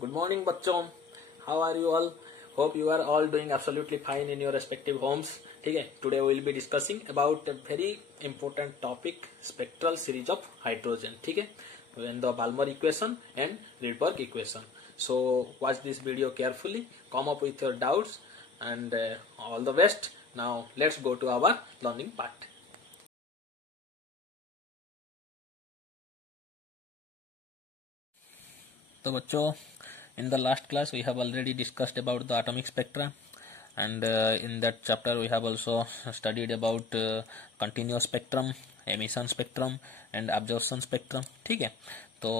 Good morning, बच्चों. How are you all? Hope you are all doing absolutely fine in your respective homes. ठीक है. Today we will be discussing about a very important topic, spectral series of hydrogen. ठीक है. And the Balmer equation and Rydberg equation. So watch this video carefully. Come up with your doubts and all the best. Now let's go to our learning part. तो बच्चों, in the last class we have already discussed about the atomic spectra, and in that chapter we have also studied about continuous spectrum, emission spectrum and absorption spectrum. ठीक है. तो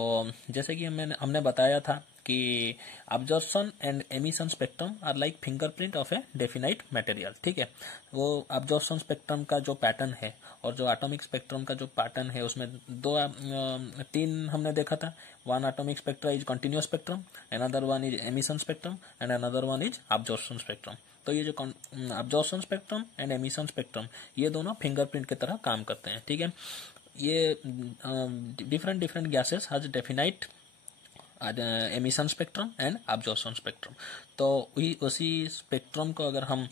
जैसे कि हमने बताया था कि absorption and emission spectrum are like fingerprint of a definite material. ठीक है. वो absorption spectrum का जो पैटर्न है और जो atomic spectrum का जो पैटर्न है उसमें तीन हमने देखा था. One atomic spectra is continuous spectrum, another one is emission spectrum and another one is absorption spectrum. तो ये जो absorption spectrum and emission spectrum ये दोनों फिंगरप्रिंट की तरह काम करते हैं. ठीक है. ये different gases has definite emission spectrum and absorption spectrum. तो उसी स्पेक्ट्रम को अगर हम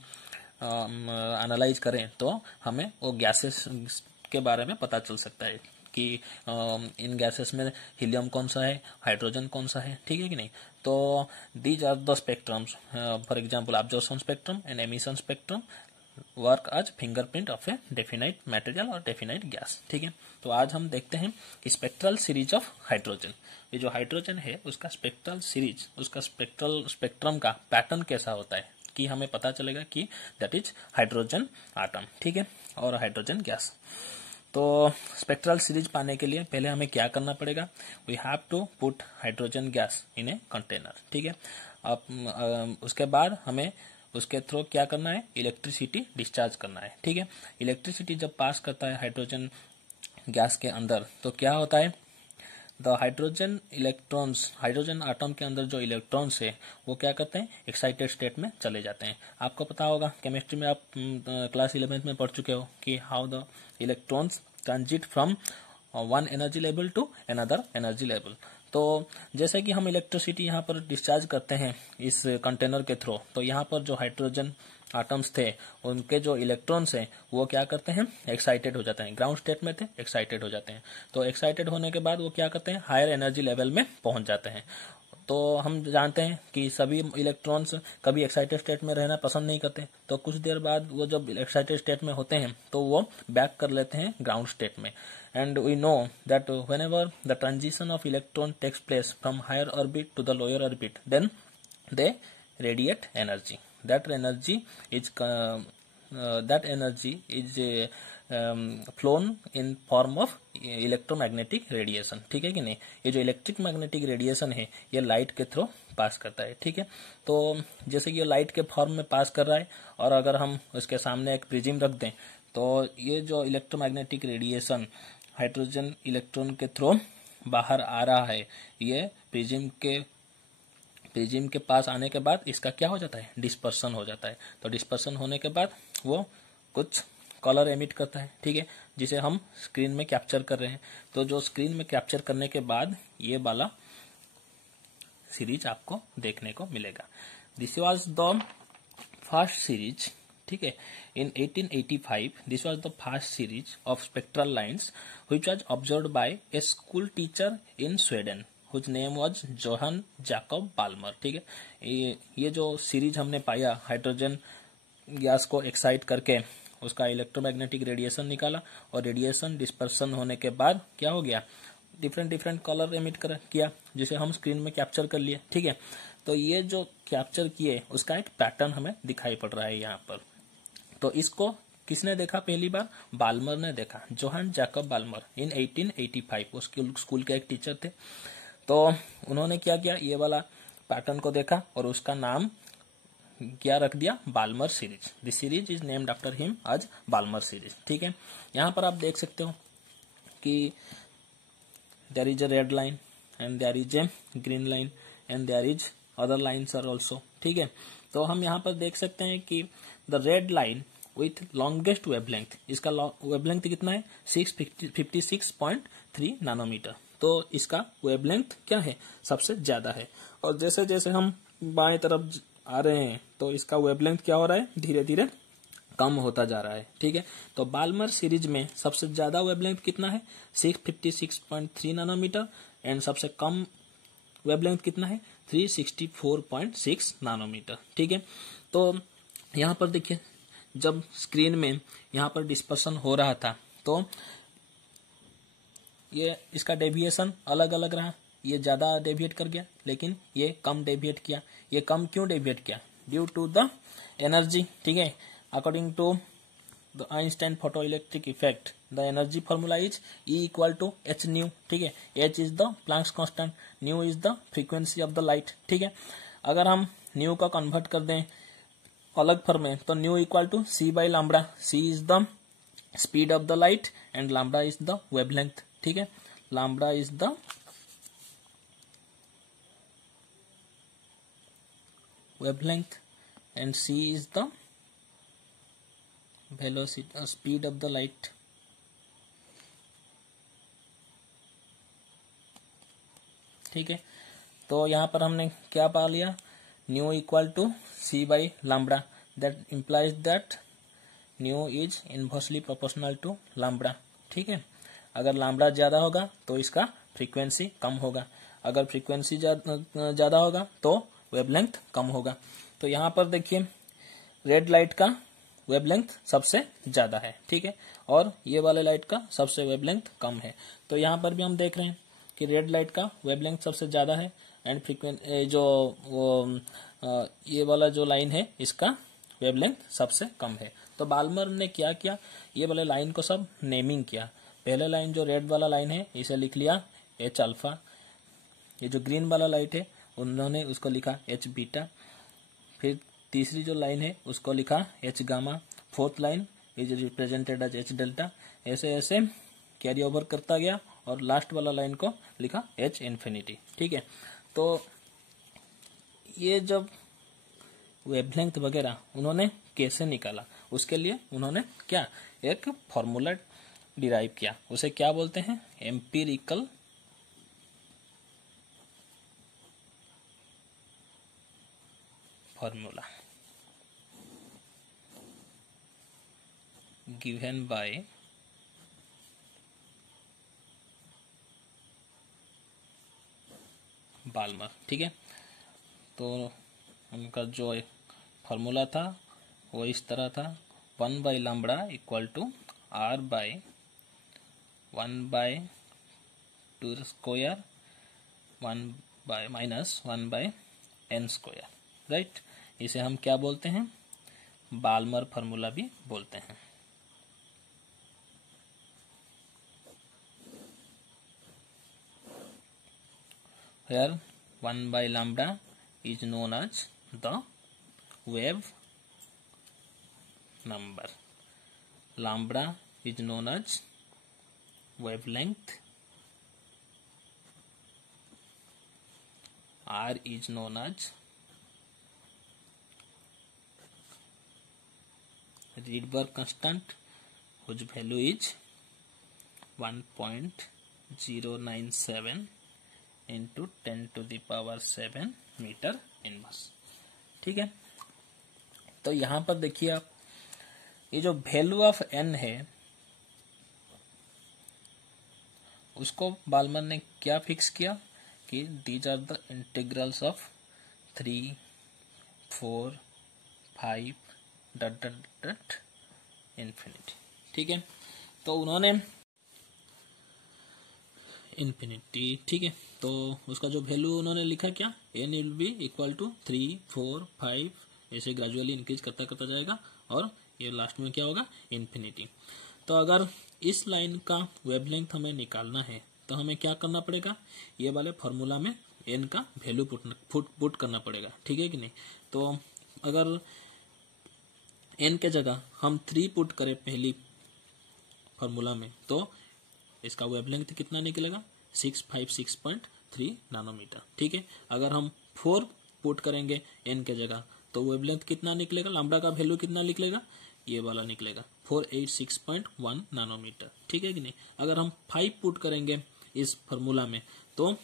एनालाइज करें तो हमें वो गैसेस के बारे में पता चल सकता है कि इन गैसेस में हीलियम कौन सा है, हाइड्रोजन कौन सा है. ठीक है कि नहीं. तो these are the spectrums. For example absorption spectrum and emission spectrum work as fingerprint of a definite material or definite gas. ठीक है. तो आज हम देखते हैं कि स्पेक्ट्रल सीरीज ऑफ हाइड्रोजन, ये जो हाइड्रोजन है उसका स्पेक्ट्रल सीरीज, उसका स्पेक्ट्रम का पैटर्न कैसा होता है कि हमें पता चलेगा कि दैट इज हाइड्रोजन आटम. ठीक है. और हाइड्रोजन गैस. तो स्पेक्ट्रल सीरीज पाने के लिए पहले हमें क्या करना पड़ेगा? We have to put hydrogen gas in a container. ठीक है. अब उसके बाद हमें उसके थ्रू क्या करना है? इलेक्ट्रिसिटी डिस्चार्ज करना है. ठीक है. इलेक्ट्रिसिटी जब पास करता है हाइड्रोजन गैस के अंदर तो क्या होता है? The hydrogen electrons, hydrogen atom के अंदर जो इलेक्ट्रॉन्स है वो क्या करते हैं? एक्साइटेड स्टेट में चले जाते हैं. आपको पता होगा केमिस्ट्री में, आप क्लास 11th में पढ़ चुके हो कि how the electrons transit from one energy level to another energy level. तो जैसे कि हम इलेक्ट्रिसिटी यहाँ पर डिस्चार्ज करते हैं इस कंटेनर के थ्रू, तो यहाँ पर जो हाइड्रोजन आटम्स थे उनके जो इलेक्ट्रॉन्स हैं वो क्या करते हैं? एक्साइटेड हो जाते हैं. ग्राउंड स्टेट में थे, एक्साइटेड हो जाते हैं. तो एक्साइटेड होने के बाद वो क्या करते हैं? हायर एनर्जी लेवल में पहुंच जाते हैं. तो हम जानते हैं कि सभी इलेक्ट्रॉन्स कभी एक्साइटेड स्टेट में रहना पसंद नहीं करते. तो कुछ देर बाद वो जब एक्साइटेड स्टेट में होते हैं तो वो बैक कर लेते हैं ग्राउंड स्टेट में. And we know that whenever the transition of electron takes place from higher orbit to the lower orbit, then they radiate energy. That energy is flown in form of electromagnetic radiation. ठीक है कि नहीं. ये जो electric magnetic radiation है ये light के through pass करता है. ठीक है. तो जैसे कि ये लाइट के फॉर्म में पास कर रहा है और अगर हम उसके सामने एक प्रिज्म रख दें तो ये जो इलेक्ट्रोमैग्नेटिक रेडिएशन हाइड्रोजन इलेक्ट्रॉन के थ्रू बाहर आ रहा है, ये प्रिज्म के पास आने के बाद इसका क्या हो जाता है? डिस्पर्सन हो जाता है. तो डिस्पर्सन होने के बाद वो कुछ कलर एमिट करता है. ठीक है. जिसे हम स्क्रीन में कैप्चर कर रहे हैं. तो जो स्क्रीन में कैप्चर करने के बाद ये वाला सीरीज आपको देखने को मिलेगा. This was the first series. ठीक है. In 1885 this was the first series of spectral lines which was observed by a school teacher in Sweden whose name was Johann Jakob Balmer. ठीक है. ये जो सीरीज हमने पाया हाइड्रोजन गैस को excite करके उसका इलेक्ट्रोमैग्नेटिक रेडिएशन निकाला और रेडिएशन डिस्पर्सन होने के बाद क्या हो गया? डिफरेंट कलर एमिट किया जिसे हम स्क्रीन में कैप्चर कर लिए. ठीक है. तो ये जो कैप्चर किए उसका एक पैटर्न हमें दिखाई पड़ रहा है यहाँ पर. तो इसको किसने देखा पहली बार? बाल्मर ने देखा. जोहान जैकब बाल्मर इन 1885 वो स्कूल के एक टीचर थे. तो उन्होंने क्या किया? ये वाला पैटर्न को देखा और उसका नाम क्या रख दिया? Balmer series. This series is named after him as Balmer series. ठीक है. यहाँ पर आप देख सकते हो कि there is a red line and there is a green line and there is other lines are also. ठीक है. तो हम यहाँ पर देख सकते हैं कि the red line with longest wavelength, इसका वेवलेंथ कितना है? 656.3 नैनोमीटर. तो इसका वेवलेंथ क्या है, सबसे ज्यादा है। और जैसे जैसे हम बाएं तरफ आ रहे हैं तो इसका वेवलेंथ क्या हो रहा है, धीरे धीरे कम होता जा रहा है। ठीक है, तो बाल्मर सीरीज में सबसे ज्यादा वेवलेंथ कितना है, 656.3 नैनोमीटर, एंड सबसे कम वेवलेंथ कितना है, 364.6 नैनोमीटर। ठीक है, तो यहाँ पर देखिए जब स्क्रीन में यहाँ पर डिस्पर्सन हो रहा था तो ये इसका डेविएशन अलग अलग रहा, ये ज्यादा डेविएट कर गया लेकिन ये कम डेविएट किया। ये कम क्यों डेविएट किया, ड्यू टू द एनर्जी। ठीक है, according to the Einstein photo electric effect the energy formula is E equal to H nu. ठीक है, H is the Planck's constant, nu is the frequency of the light. ठीक है, अगर हम new का convert कर दें अलग फॉर्म में तो nu equal to C by lambda, C is the speed of the light and lambda is the wavelength. ठीक है, lambda is the wavelength and C is the velocity speed of the light। ठीक है, तो यहाँ पर हमने क्या पा लिया, nu equal to C by lambda, that implies that nu is inversely proportional to lambda. ठीक है, अगर लैम्बडा ज्यादा होगा तो इसका फ्रीक्वेंसी कम होगा, अगर फ्रीक्वेंसी ज्यादा होगा तो वेवलेंथ कम होगा। तो यहाँ पर देखिए रेड लाइट का वेवलेंथ सबसे ज्यादा है। ठीक है, और ये वाले लाइट का सबसे वेवलेंथ कम है। तो यहाँ पर भी हम देख रहे हैं कि रेड लाइट का वेवलेंथ सबसे ज्यादा है एंड फ्रीक्वेंसी जो ये वाला जो लाइन है इसका वेवलेंथ सबसे कम है। तो बाल्मर ने क्या किया, ये वाले लाइन को सब नेमिंग किया। पहले लाइन जो रेड वाला लाइन है इसे लिख लिया H अल्फा, ये जो ग्रीन वाला लाइट है उन्होंने उसको लिखा H बीटा, फिर तीसरी जो लाइन है उसको लिखा H gamma, fourth line is represented as H delta. ऐसे ऐसे कैरी ओवर करता गया और लास्ट वाला लाइन को लिखा H इन्फिनिटी। ठीक है, तो ये जब वेवलेंथ वगैरह उन्होंने कैसे निकाला, उसके लिए उन्होंने क्या एक फॉर्मूला डिराइव किया, उसे क्या बोलते हैं, empirical formula given by Balmer. ठीक है, तो उनका जो फॉर्मूला था वो इस तरह था, 1 by lambda equal to R by 1 by 2 square 1 by minus 1 by n square. Right, इसे हम क्या बोलते हैं, बाल्मर फॉर्मूला भी बोलते हैं। Here 1 by lambda is known as the wave number, lambda is known as wavelength, R is known as Rydberg constant whose value is 1.097 into 10 to the power 7 metre inverse. ठीक है, तो यहां पर देखिए आप ये जो वैल्यू ऑफ n है उसको बाल्मर ने क्या फिक्स किया कि these are the integrals of 3, 4, 5 dot dot dot infinity. ठीक है, तो उन्होंने इन्फिनिटी, ठीक है, तो उसका जो वैल्यू उन्होंने लिखा क्या, n will be equal to 3, 4, 5 ऐसे ग्रेजुअली इंक्रीज करता करता जाएगा और ये लास्ट में क्या होगा, इन्फिनिटी। तो अगर इस लाइन का वेवलेंथ हमें निकालना है तो हमें क्या करना पड़ेगा, ये वाले फॉर्मूला में n का वैल्यू पुट करना पड़ेगा। ठीक है कि नहीं, तो अगर n के जगह हम 3 पुट करें पहली फॉर्मूला में तो इसका वेवलेंथ कितना निकलेगा, 656.3 नैनोमीटर। ठीक है, अगर हम 4 पुट करेंगे n के जगह तो वेवलेंथ कितना निकलेगा, लैम्बडा का वैल्यू कितना निकलेगा, ये वाला निकलेगा 486.1 नैनोमीटर। ठीक है कि नहीं, अगर हम 5 पुट करेंगे इस फॉर्मूला में, तो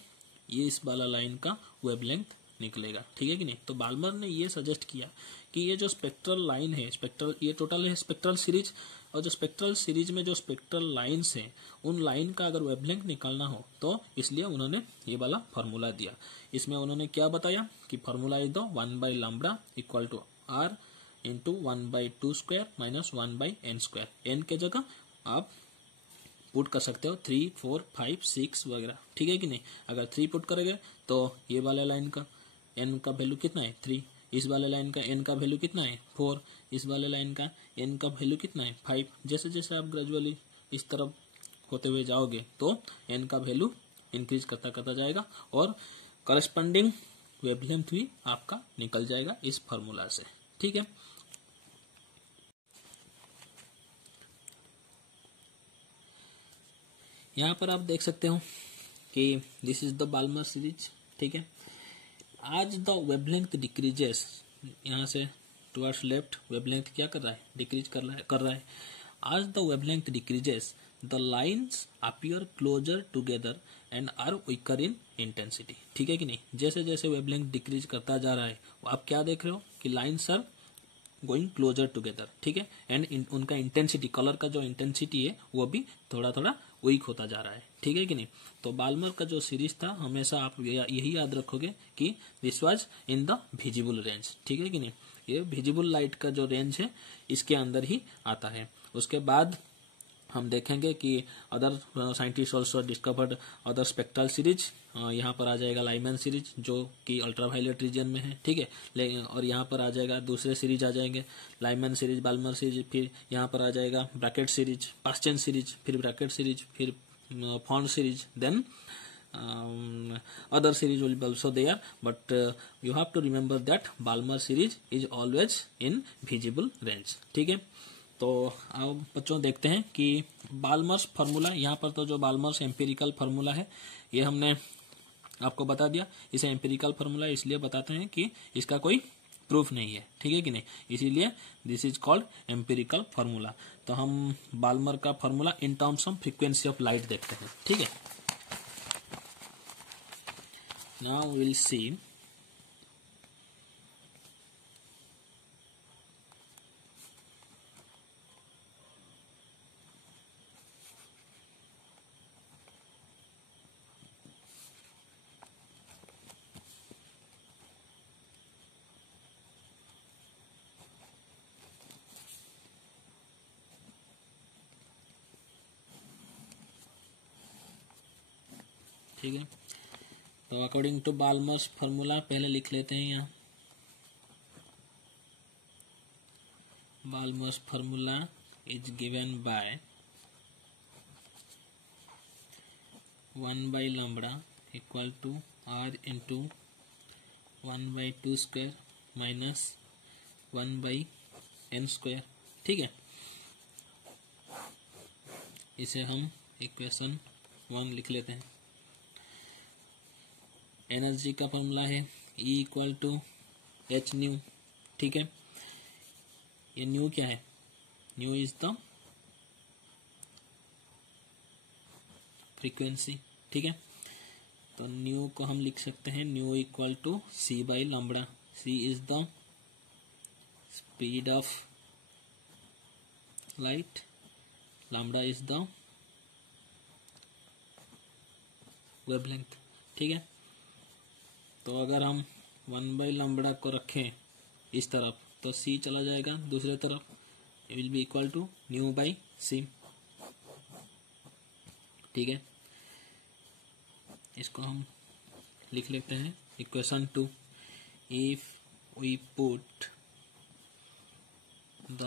ये इस वाला लाइन का वेवलेंथ निकलेगा, ठीक है कि नहीं। तो बाल्मर ने ये सजेस्ट किया कि ये जो स्पेक्ट्रल लाइन है, स्पेक्ट्रल, ये टोटल है स्पेक्ट्रल सीरीज, और जो स्पेक्ट्रल सीरीज में जो स्पेक्ट्रल लाइंस हैं उन लाइन का अगर वेवलेंथ निकालना हो तो इसलिए उन्होंने ये वाला फॉर्मूला दिया। इसमें उन्होंने क्या बताया कि formula is the 1/λ equal to r into 1/2 square minus 1/n²। n के जगह आप पुट कर सकते हो 3, 4, 5, 6 वगैरह, ठीक है कि नहीं। अगर 3 पुट करोगे तो ये वाले लाइन का n का वैल्यू कितना है 3, इस वाले लाइन का n का वैल्यू कितना है 4, इस वाले लाइन का n का वैल्यू कितना है 5। जैसे जैसे आप ग्रेजुअली इस तरफ होते हुए जाओगे तो n का वैल्यू इंक्रीज करता करता जाएगा और करस्पॉन्डिंग वेवलेंथ भी आपका निकल जाएगा इस फॉर्मूला से, ठीक है। यहाँ पर आप देख सकते हो कि this is the Balmer series, ठीक है। आज द वेवलेंथ डिक्रीजेस, यहाँ से टुवर्ड्स लेफ्ट वेवलेंथ क्या कर रहा है, डिक्रीज कर रहा है। As the wavelength decreases the lines appear closer together and are weaker in intensity, ठीक है कि नहीं। जैसे जैसे वेवलेंथ डिक्रीज करता जा रहा है आप क्या देख रहे हो कि lines are going closer together, ठीक है। एंड उनका इंटेंसिटी, कलर का जो इंटेंसिटी है वो भी थोड़ा थोड़ा वीक होता जा रहा है, ठीक है कि नहीं। तो बाल्मर का जो सीरीज था हमेशा आप यही याद रखोगे कि this was in the visible range, ठीक है कि नहीं। ये विजिबल लाइट का जो रेंज है इसके अंदर ही आता है। उसके बाद हम देखेंगे कि other scientist also discovered other spectral series. यहाँ पर आ जाएगा लाइमैन सीरीज जो कि अल्ट्रावायलेट रीजन में है, ठीक है। और यहाँ पर आ जाएगा दूसरे सीरीज आ जाएंगे, लाइमैन सीरीज, बाल्मर सीरीज, फिर यहाँ पर आ जाएगा ब्रैकेट सीरीज, पास्चन सीरीज, फिर ब्रैकेट सीरीज, फिर Pfund series, then other series will be also there, but you have to remember that Balmer series is always in visible range, ठीक है। तो अब बच्चों देखते हैं कि बाल्मर्स फार्मूला, यहाँ पर तो जो बाल्मर्स एम्पिरिकल फार्मूला है ये हमने आपको बता दिया। इसे एम्पिरिकल फार्मूला इसलिए बताते हैं कि इसका कोई प्रूफ नहीं है, ठीक है कि नहीं, इसीलिए this is called empirical formula. तो हम बाल्मर का formula in terms of frequency of light देखते हैं, ठीक है। नाउ विल सी ठीक है। तो अकॉर्डिंग टू बाल्मर्स फार्मूला पहले लिख लेते हैं यहाँ। Balmer's formula is given by 1/λ equal to r into 1/2 square minus 1/n², ठीक है। इसे हम इक्वेशन 1 लिख लेते हैं। एनर्जी का फॉर्मूला है E equal to h nu, ठीक है। ये न्यू क्या है, न्यू इज द फ्रीक्वेंसी, ठीक है। तो न्यू को हम लिख सकते हैं nu equal to c/λ। c is the speed of light, lambda is the wavelength, ठीक है। तो अगर हम 1/λ को रखें इस तरफ तो c चला जाएगा दूसरे तरफ, it will be equal to nu by c, ठीक है। इसको हम लिख लेते हैं equation 2। If we put the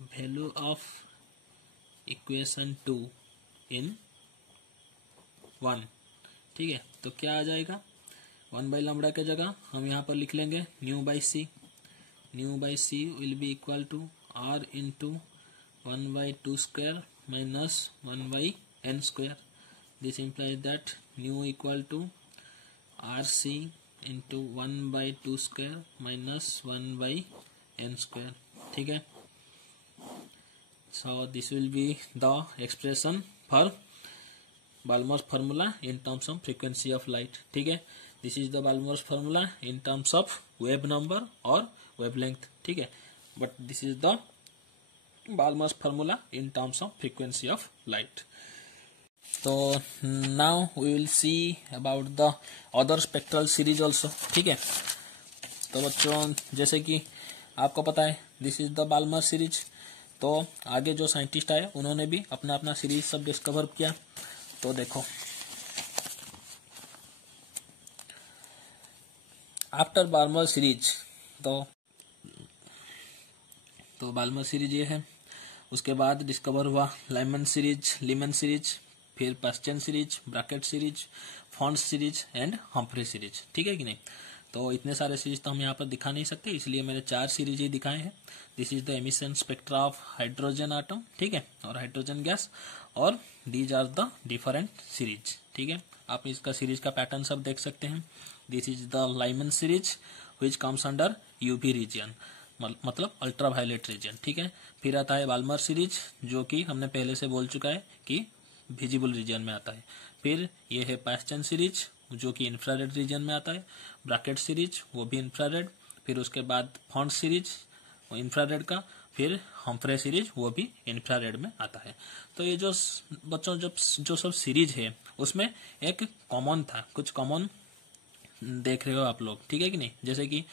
value of equation 2 in 1, ठीक है, तो क्या आ जाएगा 1/λ के जगह हम यहाँ पर लिख लेंगे nu by c. Nu by c will be equal to r into 1/2 square minus 1/n²। This implies that nu equal to rc into 1/2 square minus 1/n², ठीक है। So this will be the expression for Balmer's formula in terms of frequency of light, ठीक है। This is the Balmer's formula in terms of wave number और wavelength, ठीक है, but this is the Balmer's formula in terms of frequency of light. तो now we will see about the other spectral series also, ठीक है। तो बच्चों जैसे कि आपको पता है this is the Balmer series, तो आगे जो साइंटिस्ट आए उन्होंने भी अपना अपना सीरीज सब डिस्कवर किया। तो देखो आफ्टर बाल्मर सीरीज, तो बाल्मर सीरीज ये है। उसके बाद डिस्कवर हुआ लाइमन सीरीज, फिर Paschen series, Brackett series, Pfund series and Humphry series, ठीक है कि नहीं। तो इतने सारे सीरीज तो हम यहाँ पर दिखा नहीं सकते, इसलिए मैंने 4 सीरीज ही दिखाए हैं। This is the emission spectra of hydrogen atom, ठीक है, और हाइड्रोजन गैस, और these are the different series, ठीक है। आप इसका सीरीज का पैटर्न सब देख सकते हैं। This is the Lyman series which comes under UV region, मतलब अल्ट्रावायलेट रीजन, ठीक है। फिर आता है बाल्मर सीरीज, जो कि हमने पहले से बोल चुका है कि विजिबल रीजन में आता है। फिर ये है पास्चन सीरीज, जो कि इंफ्रारेड रीजन में आता है। ब्रैकेट सीरीज, वो भी इंफ्रारेड। फिर उसके बाद फॉन्ट सीरीज, वो इंफ्रारेड का। फिर हम्फ्रे सीरीज, वो भी इंफ्रारेड में आता है। तो ये जो बच्चों जो सब सीरीज है उसमें एक कॉमन था, कुछ कॉमन देख रहे हो आप लोग, ठीक है कि नहीं। जैसे कि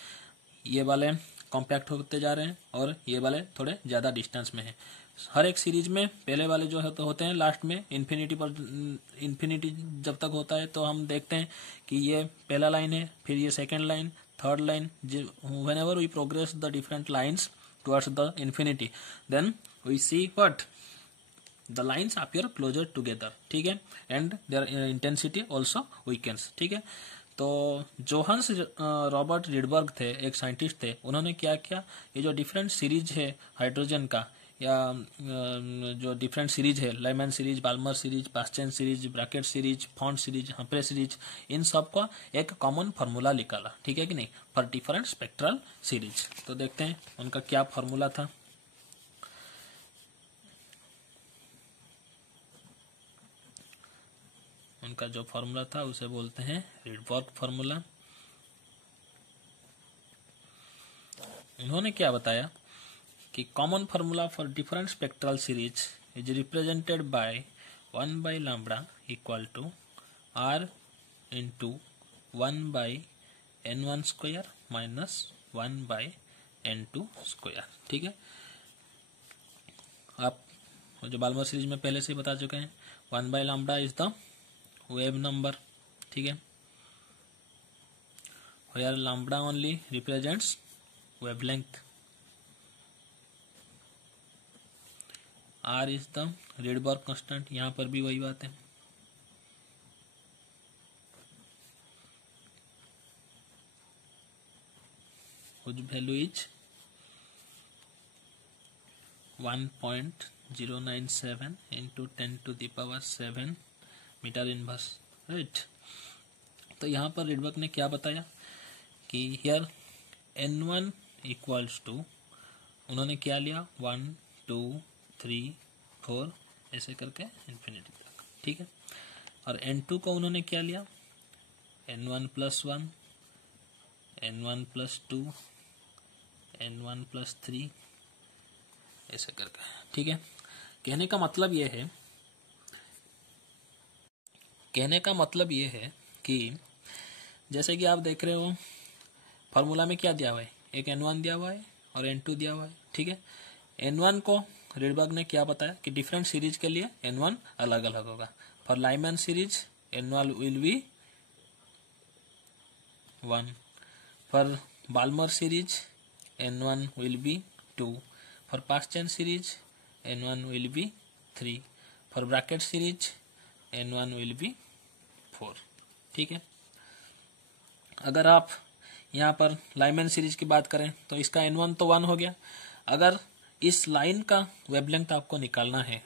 ये वाले कॉम्पैक्ट होते जा रहे हैं और ये वाले थोड़े ज्यादा डिस्टेंस में है। हर एक सीरीज में पहले वाले जो है तो होते हैं लास्ट में इन्फिनिटी जब तक होता है, तो हम देखते हैं कि ये पहला लाइन है, फिर ये second line, third line. Whenever we progress the different lines towards the infinity, then we see what the lines appear closer together, ठीक है, and their intensity also weakens, ठीक है। तो जोहान्स रॉबर्ट रिडबर्ग थे, एक साइंटिस्ट थे। उन्होंने क्या किया, ये जो डिफरेंट सीरीज है हाइड्रोजन का, या जो डिफरेंट सीरीज है, Lyman series, Balmer series, Paschen series, Brackett series, Pfund series, Humphrey series, इन सब का एक कॉमन फार्मूला निकाला, ठीक है कि नहीं, फॉर डिफरेंट स्पेक्ट्रल सीरीज। तो देखते हैं उनका क्या फार्मूला था। उनका जो फार्मूला था उसे बोलते हैं रिडबर्ग फार्मूला। उन्होंने क्या बताया कि common formula for different spectral series is represented by 1 by lambda equal to r into 1 by n1 square minus 1 by n2 square, ठीक है। आप जो बाल्मर सीरीज में पहले से ही बता चुके हैं, 1 by lambda is the wave number, ठीक है, where lambda only represents wavelength. R is the Rydberg constant, यहाँ पर भी वही बात है। whose value is 1.097 into 10 to the power 7 metre inverse, right. तो यहाँ पर रिडबर्ग ने क्या बताया कि हियर n1 इक्वल्स टू, उन्होंने क्या लिया 1 2 3 4 ऐसे करके इन्फिनिटी तक, ठीक है। और n2 को उन्होंने क्या लिया n1 plus 1, n1 plus 2, n1 plus 3 ऐसे करके, ठीक है। कहने का मतलब ये है कि जैसे कि आप देख रहे हो फार्मूला में क्या दिया हुआ है, एक n1 दिया हुआ है और n2 दिया हुआ है, ठीक है। n1 को रिडबर्ग ने क्या बताया कि डिफरेंट सीरीज के लिए n1 अलग अलग होगा। For Lyman series n1 will be 1, for Balmer series n1 will be 2, for Paschen series n1 will be 3, for Brackett series n1 will be 4, ठीक है। अगर आप यहाँ पर लाइमन सीरीज की बात करें तो इसका n1 तो 1 हो गया। अगर इस लाइन का वेवलेंथ आपको निकालना है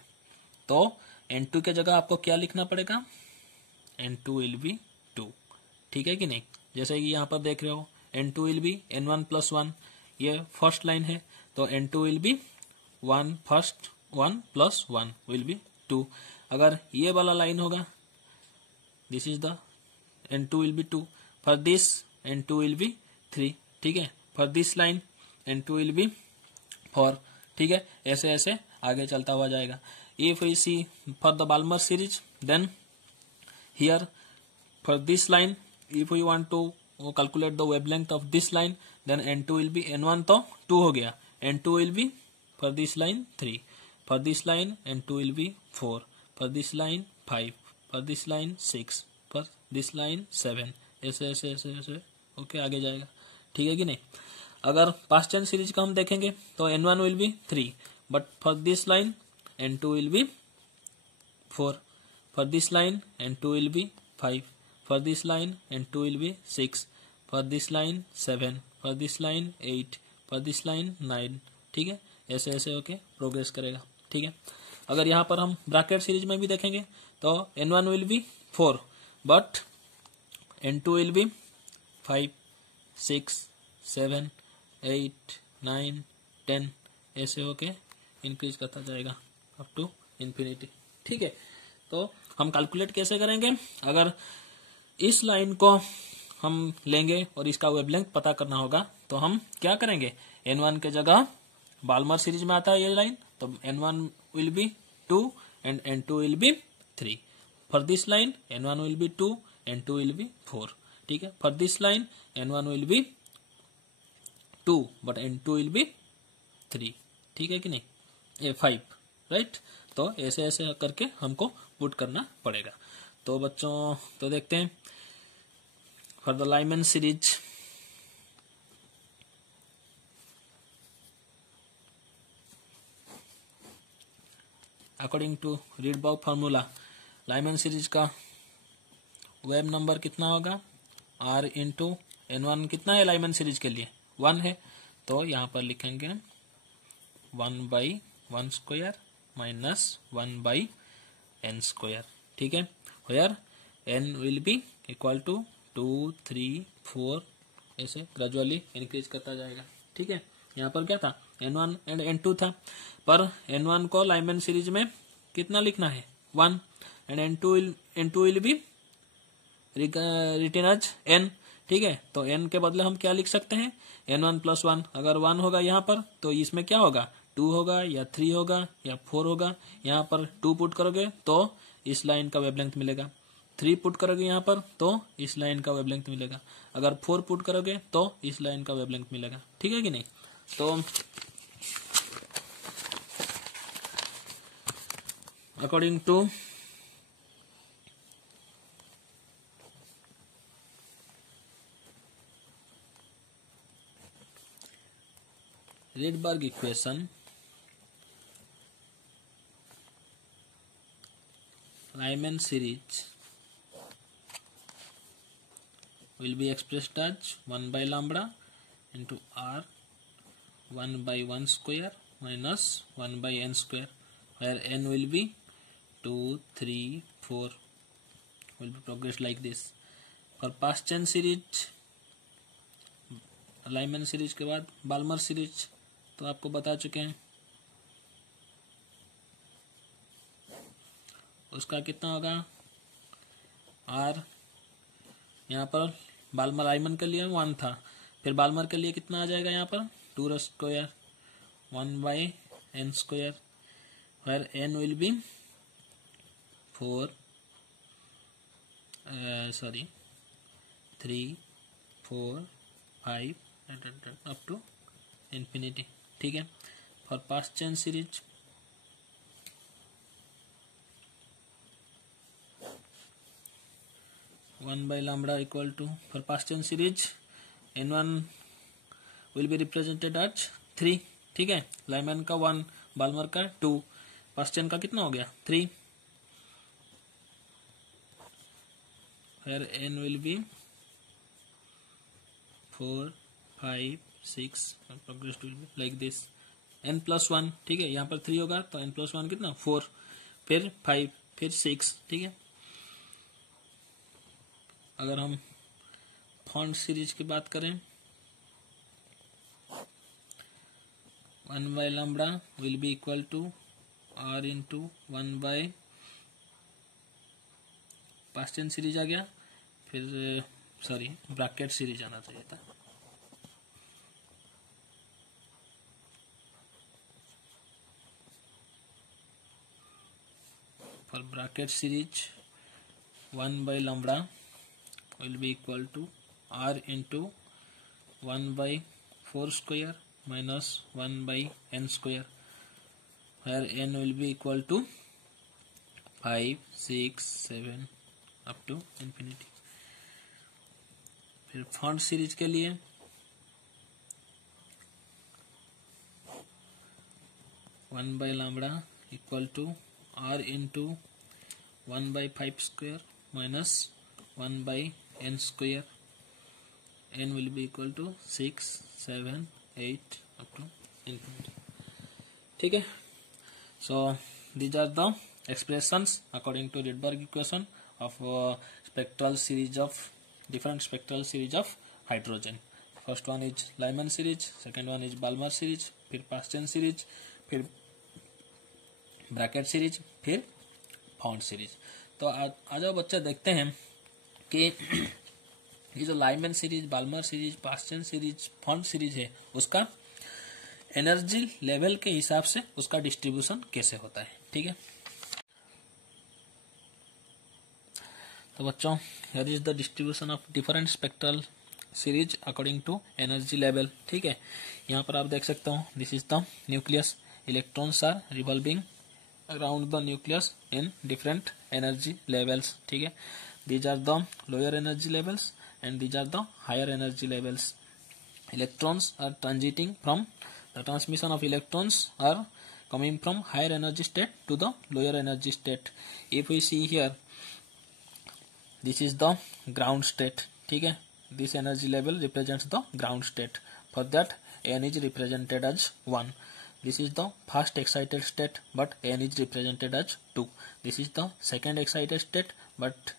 तो n2 के जगह आपको क्या लिखना पड़ेगा, n2 विल बी 2, ठीक है कि नहीं। जैसे कि यहाँ पर देख रहे हो n2 will B n1 plus 1, ये फर्स्ट लाइन है, तो n2 will be 1 first 1 plus 1 will be 2। अगर ये वाला लाइन होगा this is the n2 will be 2, for this n2 will be 3, ठीक है, for this line n2 will be 4, ठीक है, ऐसे ऐसे आगे चलता हुआ जाएगा. If we see for the Balmer series, then here for this line if we want to calculate the wavelength of this line, then n2 will be n1 तो 2 हो गया, n2 will be for this line 3, for this line n2 will be 4, for this line 5, for this line 6, for this line 7, ऐसे ऐसे ऐसे ऐसे okay आगे जाएगा, ठीक है कि नहीं. अगर पास्ट टेंस सीरीज का हम देखेंगे तो n1 will be 3, but for this line n2 will be 4, for this line n2 will be 5, for this line n2 will be 6, for this line 7, for this line 8, for this line 9, ठीक है, ऐसे ऐसे okay progress करेगा, ठीक है. अगर यहाँ पर हम ब्रैकेट सीरीज में भी देखेंगे तो n1 will be 4, but n2 will be 5, 6, 7, 8, 9, 10, ऐसे होके इंक्रीज करता जाएगा अप टू इन्फिनिटी, ठीक है. तो हम कैलकुलेट कैसे करेंगे, अगर इस लाइन को हम लेंगे और इसका वेवलेंथ पता करना होगा तो हम क्या करेंगे, n1 के जगह बाल्मर सीरीज में आता है ये लाइन, तो n1 will be 2 and n2 will be 3, for this line n1 will be 2, n2 will be 4, ठीक है, for this line n1 will be 2 but n2 will be 3, ठीक है कि नहीं, ये 5, राइट. तो ऐसे ऐसे करके हमको पुट करना पड़ेगा. तो बच्चों तो देखते हैं for the Lyman series, according to Rydberg formula Lyman series का वेव नंबर कितना होगा, r इंटू n1 कितना है लाइमन सीरीज के लिए 1 है, तो यहाँ पर लिखेंगे 1/1 स्क्वायर माइनस 1/n स्क्वायर, ठीक है, where n will be equal to 2, 3, 4, ऐसे ग्रेजुअली इंक्रीज करता जाएगा, ठीक है. यहाँ पर क्या था, n1 एंड n2 था, पर n1 को लाइमन सीरीज में कितना लिखना है 1 and n2 will be written as n, ठीक है. तो n के बदले हम क्या लिख सकते हैं, n1 + 1, अगर 1 होगा यहाँ पर तो इसमें क्या होगा 2 होगा या 3 होगा या 4 होगा. यहाँ पर 2 पुट करोगे तो इस लाइन का वेवलेंथ मिलेगा, 3 पुट करोगे यहाँ पर तो इस लाइन का वेवलेंथ मिलेगा, अगर 4 पुट करोगे तो इस लाइन का वेवलेंथ मिलेगा, ठीक है कि नहीं. तो according to Rydberg equation, Lyman series will be expressed as 1/lambda into r 1/1 square minus 1/n square, where n will be 2, 3, 4, will be progressed like this. For past chain series, Lyman series के बाद Balmer series तो आपको बता चुके हैं, उसका कितना होगा r, यहाँ पर बाल्मर लाइमन के लिए 1 था, फिर बाल्मर के लिए कितना आ जाएगा यहाँ पर 2 स्क्वायर 1/n स्क्वायर, where n will be 3, 4, 5 up to infinity, ठीक है. For Paschen series one by lambda equal to, for Paschen series n1 will be represented as 3, ठीक है, लाइमन का 1, बाल्मर का 2, पास्ट चेन का कितना हो गया 3, where n will be 4, 5, 6, progress will be like this, n + 1, ठीक है, यहाँ पर 3 होगा तो n + 1 कितना 4, फिर 5, फिर 6, ठीक है. अगर हम फॉन्ट सीरीज की बात करें 1/lambda will be equal to r into 1/5 Paschen series आ गया, फिर सॉरी ब्रैकेट सीरीज आना चाहिए था। For bracket series 1 by lambda will be equal to r into 1 by 4 square minus 1 by n square, where n will be equal to 5, 6, 7 up to infinity। फिर Pfund series के लिए one by lambda equal to r into 1 by 5 square minus 1 by n square, n will be equal to 6, 7, 8 up to infinity। ठीक है, so these are the expressions according to Rydberg equation of spectral series of different spectral series of hydrogen। First one is Lyman series, second one is Balmer series, फिर Paschen series, फिर Brackett series, फिर Pfund series. तो आज बच्चे देखते हैं कि ये जो Lyman series, Balmer series, Paschen series, Pfund series है, उसका एनर्जी लेवल के हिसाब से उसका डिस्ट्रीब्यूशन कैसे होता है। ठीक है, तो बच्चों here is the distribution of different spectral series according to energy level. ठीक है, यहाँ पर आप देख सकते हो, this is the nucleus, electrons are revolving around the nucleus in different energy levels। ठीक है, these are the lower energy levels and these are the higher energy levels। Electrons are transiting from the transmission of electrons are coming from higher energy state to the lower energy state। If we see here, this is the ground state। ठीक है, this energy level represents the ground state, for that n is represented as 1। This is the first excited state, but n is represented as 2। This is the second excited state, but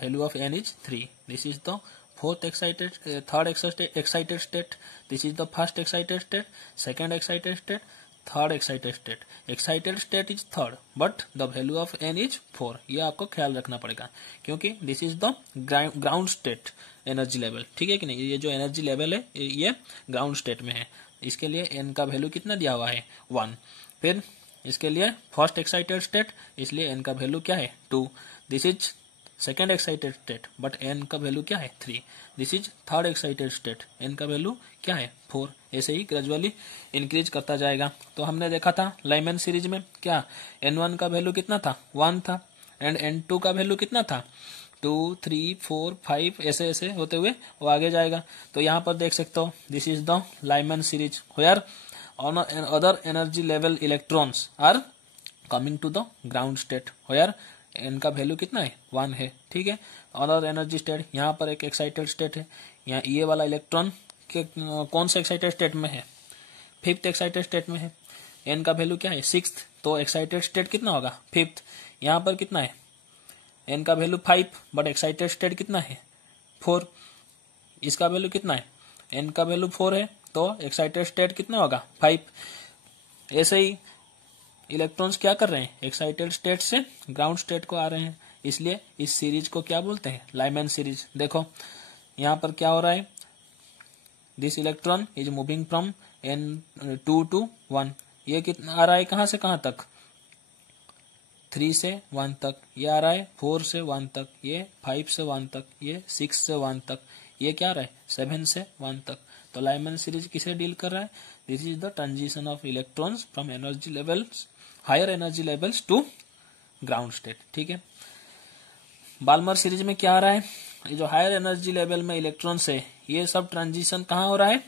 value of n is 3। This is the third excited state। This is the first excited state, second excited state, third excited state। Excited state is third, but the value of n is 4। ये आपको ख्याल रखना पड़ेगा, क्योंकि this is the ground state energy level. ठीक है कि नहीं, ये जो एनर्जी लेवल है ये ग्राउंड स्टेट में है, इसके लिए n का वैल्यू कितना दिया हुआ है 1। फिर इसके लिए फर्स्ट एक्साइटेड स्टेट, इसलिए n का वैल्यू क्या है 2। This is second excited state, but n का वैल्यू क्या है 3। This is third excited state, n का वैल्यू क्या है 4। ऐसे ही ग्रेजुअली इंक्रीज करता जाएगा। तो हमने देखा था लाइमन सीरीज में क्या n1 का वैल्यू कितना था 1 था, एंड n2 का वैल्यू कितना था 2, 3, 4, 5, ऐसे ऐसे होते हुए वो आगे जाएगा। तो यहाँ पर देख सकते हो, this is the Lyman series where on other energy level electrons are coming to the ground state, where n का वैल्यू कितना है 1 है। ठीक है, अदर एनर्जी स्टेट, यहाँ पर एक एक्साइटेड स्टेट है, यहाँ ये वाला इलेक्ट्रॉन के कौन से एक्साइटेड स्टेट में है 5th एक्साइटेड स्टेट में है, n का वैल्यू क्या है 6th, तो एक्साइटेड स्टेट कितना होगा 5th। यहाँ पर कितना है n का वैल्यू 5, बट एक्साइटेड स्टेट कितना है 4। इसका वैल्यू कितना है n का वैल्यू 4 है, तो एक्साइटेड स्टेट कितना होगा 5। ऐसे ही इलेक्ट्रॉन्स क्या कर रहे हैं, एक्साइटेड स्टेट से ग्राउंड स्टेट को आ रहे हैं, इसलिए इस सीरीज को क्या बोलते हैं लाइमन सीरीज। देखो यहाँ पर क्या हो रहा है, this electron is moving from n2 to 1। ये कितना आ रहा है, कहां से कहां तक 3 से 1 तक, ये आ रहा है 4 से 1 तक, ये 5 से 1 तक, ये 6 से 1 तक, ये क्या आ रहा है 7 से 1 तक। तो लाइमन सीरीज किसे डील कर रहा है, this is the transition of electrons from energy levels, higher energy levels to ground state. ठीक है, बाल्मर सीरीज में क्या आ रहा है, ये जो हायर एनर्जी लेवल में इलेक्ट्रॉन्स है, ये सब ट्रांजिशन कहाँ हो रहा है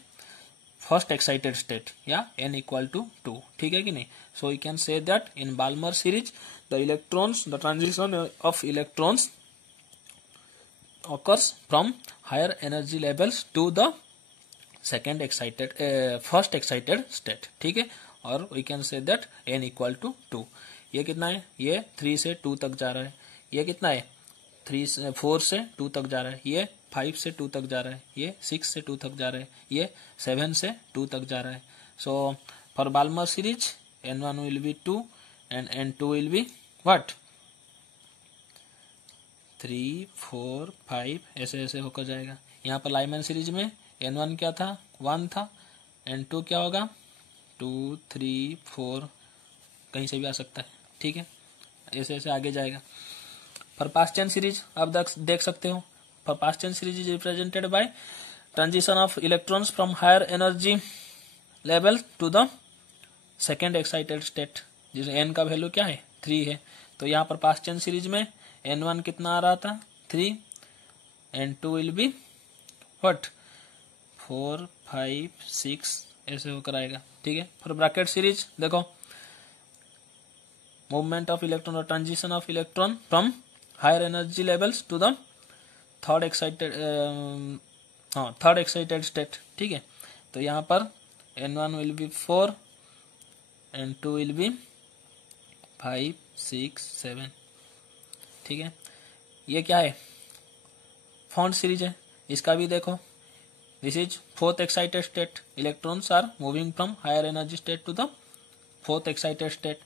फर्स्ट एक्साइटेड स्टेट या n equal to 2। ठीक है कि नहीं, so you can say that in Balmer series the electrons, the transition of electrons occurs from higher energy levels to the second excited first excited state। ठीक है, और we can say that n equal to 2। ये कितना है, ये 3 से 2 तक जा रहा है, ये कितना है 4 से 2 तक जा रहा है, ये 5 से 2 तक जा रहा है, ये 6 से 2 तक जा रहा है, ये 7 से 2 तक जा रहा है। So for Balmer series n1 will be 2 and n2 will be what 3 4 5 ऐसे ऐसे होकर जाएगा। यहाँ पर लाइमैन सीरीज में N1 क्या था, 1 था, N2 क्या होगा 2 3 4, कहीं से भी आ सकता है, ठीक है, ऐसे ऐसे आगे जाएगा। फॉर पास्ट चेन सीरीज आप देख सकते हो, for Paschen series is represented by transition of electrons from higher energy level to the second excited state, जिसमें n का वैल्यू क्या है 3 है। तो यहाँ पर पास्ट चेन सीरीज में N1 कितना आ रहा था 3, N2 विल बी व्हाट 4 5 6 ऐसे होकर आएगा, ठीक है। फॉर ब्रैकेट सीरीज देखो, मूवमेंट ऑफ इलेक्ट्रॉन और transition of electron from higher energy levels to the third excited state, ठीक है। तो यहाँ पर N1 will be 4, N2 will be 5 6 7, ठीक है। ये क्या है, फॉन्ट सीरीज है, इसका भी देखो, this is fourth excited state, electrons are moving from higher energy state to the fourth excited state,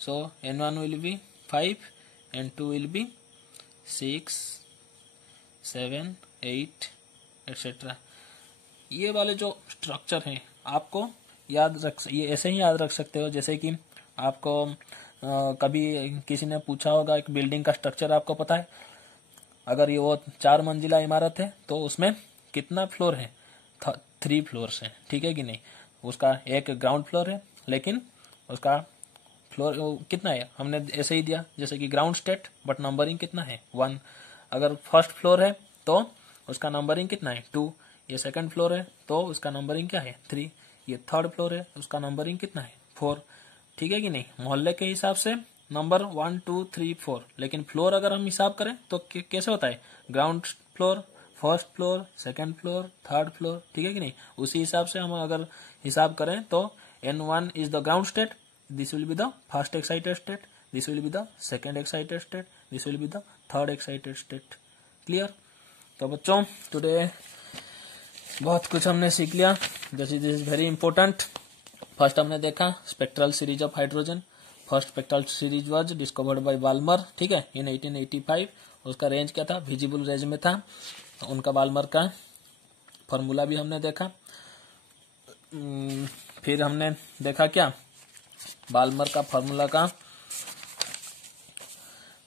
so N1 will be 5, N2 will be 6 7 8 etcetera. ये वाले जो स्ट्रक्चर हैं आपको ये ऐसे ही याद रख सकते हो, जैसे कि आपको कभी किसी ने पूछा होगा एक बिल्डिंग का स्ट्रक्चर आपको पता है, अगर ये वो 4 मंजिला इमारत है तो उसमें कितना फ्लोर है, 3 फ्लोर्स है, ठीक है कि नहीं। उसका एक ग्राउंड फ्लोर है, लेकिन उसका फ्लोर कितना है हमने ऐसे ही दिया, जैसे कि ग्राउंड स्टेट बट नंबरिंग कितना है 1। अगर फर्स्ट फ्लोर है तो उसका नंबरिंग कितना है 2, ये सेकंड फ्लोर है तो उसका नंबरिंग क्या है 3, ये थर्ड फ्लोर है उसका नंबरिंग कितना है 4, ठीक है कि नहीं। मोहल्ले के हिसाब से नंबर 1 2 3 4, लेकिन फ्लोर अगर हम हिसाब करें तो कैसे होता है, ground floor, first floor, second floor, third floor, ठीक है कि नहीं। उसी हिसाब से हम अगर हिसाब करें तो N1 is the ground state, this will be the first excited state, this will be the second excited state, this will be the third excited state, clear। तो बच्चों टुडे बहुत कुछ हमने सीख लिया, this is very important. First हमने देखा spectral series of hydrogen, first spectral series was discovered by Balmer, ठीक है, इन 1885। उसका रेंज क्या था, विजिबल रेंज में था। तो उनका बाल्मर का फॉर्मूला भी हमने देखा। फिर हमने देखा क्या, बाल्मर का फॉर्मूला का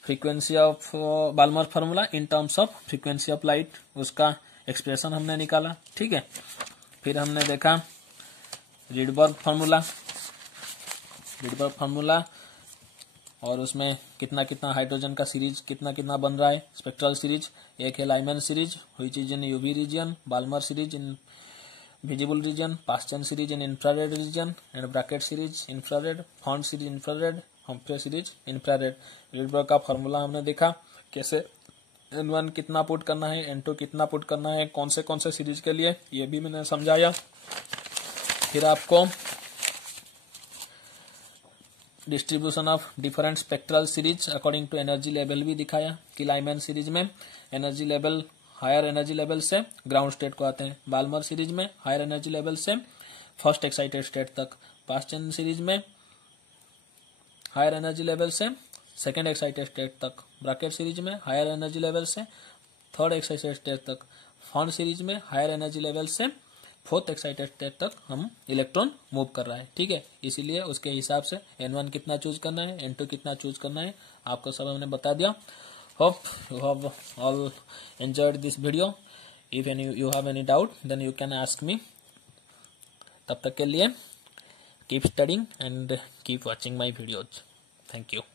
frequency of Balmer formula in terms of frequency of light, उसका एक्सप्रेशन हमने निकाला, ठीक है। फिर हमने देखा रीडबर्ग फार्मूला और उसमें कितना कितना हाइड्रोजन का सीरीज कितना कितना बन रहा है, स्पेक्ट्रल सीरीज। एक है Lyman series which is in UV region, Balmer series in visible region, Paschen series in infrared region, and bracket series infrared, Font series infrared, Humphrey series infrared। रीडबर्ग का formula हमने देखा, कैसे N1 कितना put करना है, N2 कितना put करना है, कौन से सीरीज के लिए, ये भी मैंने समझाया। फिर आपको distribution of different spectral series according to energy level भी दिखाया कि लाइमैन सीरीज में energy level higher energy level से ग्राउंड स्टेट को आते हैं, बाल्मर सीरीज में हायर एनर्जी लेवल से फर्स्ट एक्साइटेड स्टेट तक, पास्चन सीरीज में हायर एनर्जी लेवल से सेकेंड एक्साइटेड स्टेट तक, ब्रैकेट सीरीज में हायर एनर्जी लेवल से थर्ड एक्साइटेड स्टेट तक, फॉन्ट सीरीज में हायर एनर्जी लेवल से फोर्थ एक्साइटेड स्टेट तक हम इलेक्ट्रॉन मूव कर रहा है, ठीक है। इसीलिए उसके हिसाब से N1 कितना चूज करना है, N2 कितना चूज करना है, आपको सब हमने बता दिया। Hope you have all enjoyed this video. If you have any doubt, then you can ask me. तब तक के लिए keep studying and keep watching my videos. Thank you.